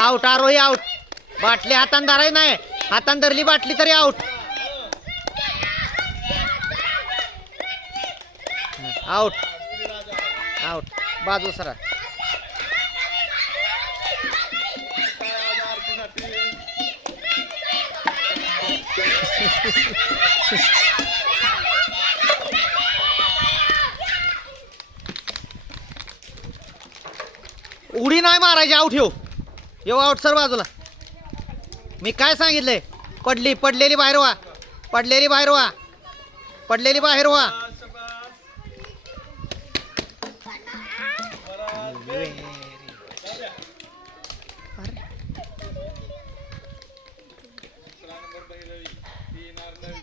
Out आरोही out. बाटली हातान धराय नाही. हातान धरली बाटली तरी आउट. Out out. बाजू सरा. उडी नाही मारायची. आउट येऊ आउट सर बाजूला. मी काय सांगितलंय. पडलेली बाहेर व्हा. पडलेली बाहेर व्हा.